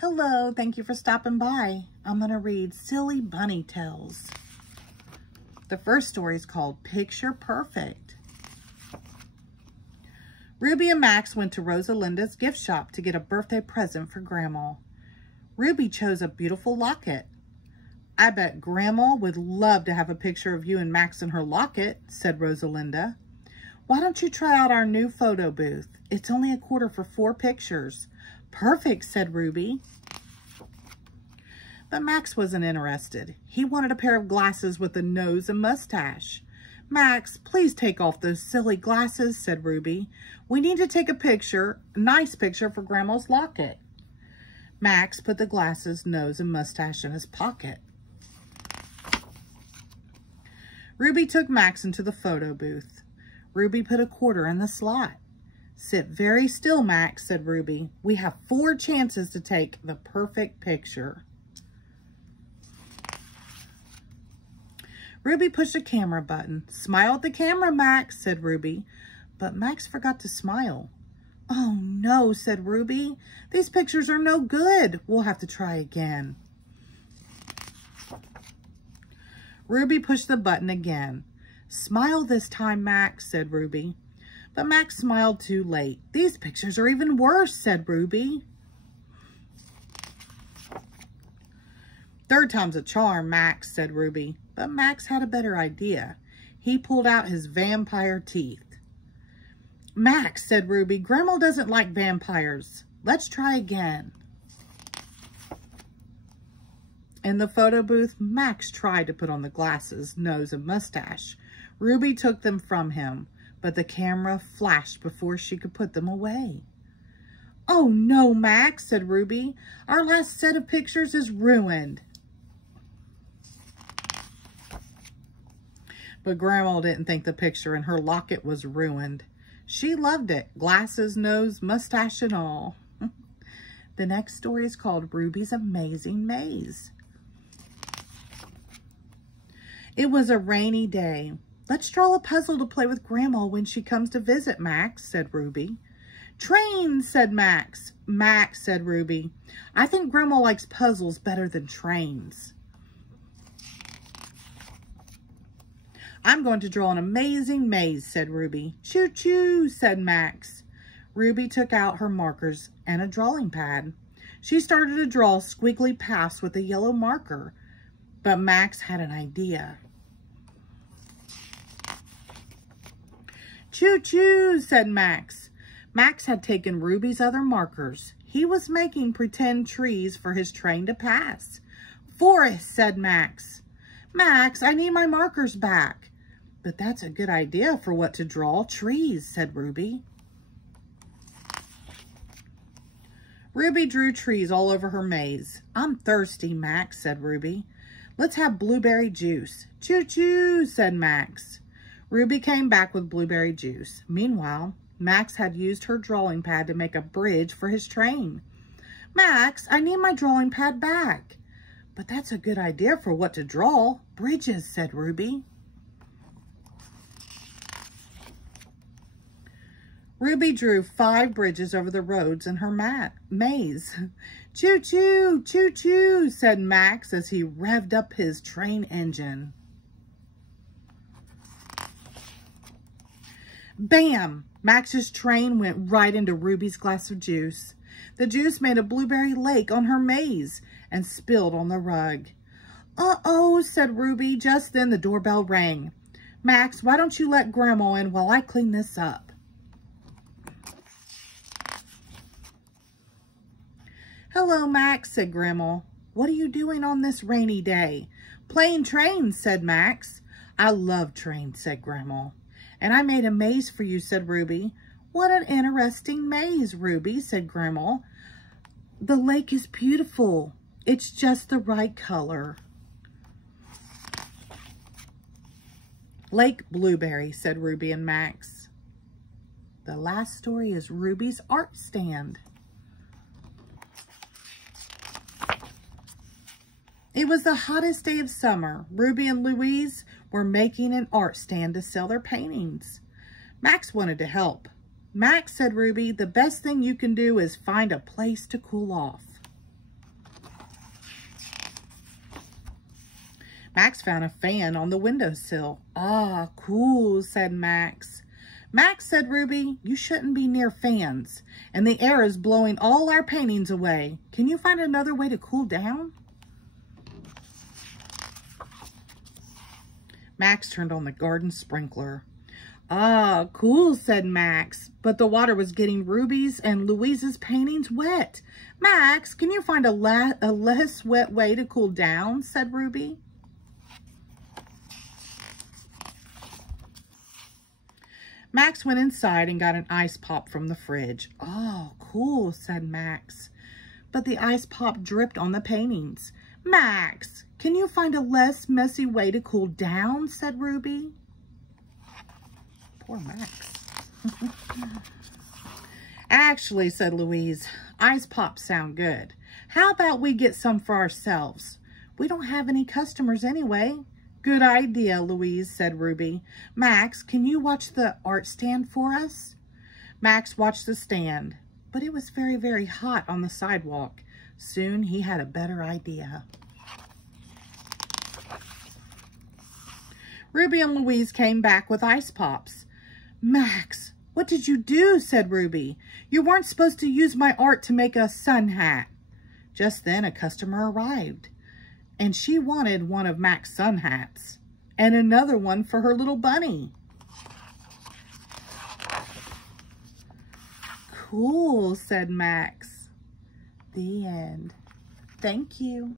Hello, thank you for stopping by. I'm going to read Silly Bunny Tales. The first story is called Picture Perfect. Ruby and Max went to Rosalinda's gift shop to get a birthday present for Grandma. Ruby chose a beautiful locket. I bet Grandma would love to have a picture of you and Max in her locket, said Rosalinda. Why don't you try out our new photo booth? It's only a quarter for 4 pictures. Perfect, said Ruby. But Max wasn't interested. He wanted a pair of glasses with a nose and mustache. Max, please take off those silly glasses, said Ruby. We need to take a nice picture for Grandma's locket. Max put the glasses, nose, and mustache in his pocket. Ruby took Max into the photo booth. Ruby put a quarter in the slot. Sit very still, Max, said Ruby. We have 4 chances to take the perfect picture. Ruby pushed a camera button. Smile at the camera, Max, said Ruby. But Max forgot to smile. Oh, no, said Ruby. These pictures are no good. We'll have to try again. Ruby pushed the button again. Smile this time, Max, said Ruby. But Max smiled too late. These pictures are even worse, said Ruby. Third time's a charm, Max, said Ruby. But Max had a better idea. He pulled out his vampire teeth. Max, said Ruby, Grandma doesn't like vampires. Let's try again. In the photo booth, Max tried to put on the glasses, nose, and mustache. Ruby took them from him, but the camera flashed before she could put them away. Oh no, Max, said Ruby. Our last set of pictures is ruined. But Grandma didn't think the picture in her locket was ruined. She loved it, glasses, nose, mustache, and all. The next story is called Ruby's Amazing Maze. It was a rainy day. Let's draw a puzzle to play with Grandma when she comes to visit, Max, said Ruby. Trains, said Max. Max, said Ruby. I think Grandma likes puzzles better than trains. I'm going to draw an amazing maze, said Ruby. Choo-choo, said Max. Ruby took out her markers and a drawing pad. She started to draw squiggly paths with a yellow marker, but Max had an idea. Choo-choo, said Max. Max had taken Ruby's other markers. He was making pretend trees for his train to pass. Forest, said Max. Max, I need my markers back. But that's a good idea for what to draw. Trees, said Ruby. Ruby drew trees all over her maze. I'm thirsty, Max, said Ruby. Let's have blueberry juice. Choo-choo, said Max. Ruby came back with blueberry juice. Meanwhile, Max had used her drawing pad to make a bridge for his train. Max, I need my drawing pad back. But that's a good idea for what to draw. Bridges, said Ruby. Ruby drew 5 bridges over the roads in her maze. Choo-choo, choo-choo, said Max as he revved up his train engine. Bam! Max's train went right into Ruby's glass of juice. The juice made a blueberry lake on her maze and spilled on the rug. Uh-oh, said Ruby. Just then the doorbell rang. Max, why don't you let Grandma in while I clean this up? Hello, Max, said Grandma. What are you doing on this rainy day? Playing trains, said Max. I love trains, said Grandma. And I made a maze for you, said Ruby. What an interesting maze, Ruby, said Grandma. The lake is beautiful. It's just the right color. Lake Blueberry, said Ruby and Max. The last story is Ruby's art stand. It was the hottest day of summer. Ruby and Louise were making an art stand to sell their paintings. Max wanted to help. Max, said Ruby, the best thing you can do is find a place to cool off. Max found a fan on the windowsill. Ah, cool, said Max. Max, said Ruby, you shouldn't be near fans, and the air is blowing all our paintings away. Can you find another way to cool down? Max turned on the garden sprinkler. Ah, cool, said Max, but the water was getting Ruby's and Louise's paintings wet. Max, can you find a less wet way to cool down, said Ruby. Max went inside and got an ice pop from the fridge. Oh, cool, said Max. But the ice pop dripped on the paintings. Max, can you find a less messy way to cool down, said Ruby. Poor Max. Actually, said Louise, ice pops sound good. How about we get some for ourselves? We don't have any customers anyway. Good idea, Louise, said Ruby. Max, can you watch the art stand for us? Max watched the stand, but it was very, very hot on the sidewalk. Soon he had a better idea. Ruby and Louise came back with ice pops. Max, what did you do? Said Ruby. You weren't supposed to use my art to make a sun hat. Just then a customer arrived, and she wanted one of Max's sun hats and another one for her little bunny. Cool, said Max. The end. Thank you.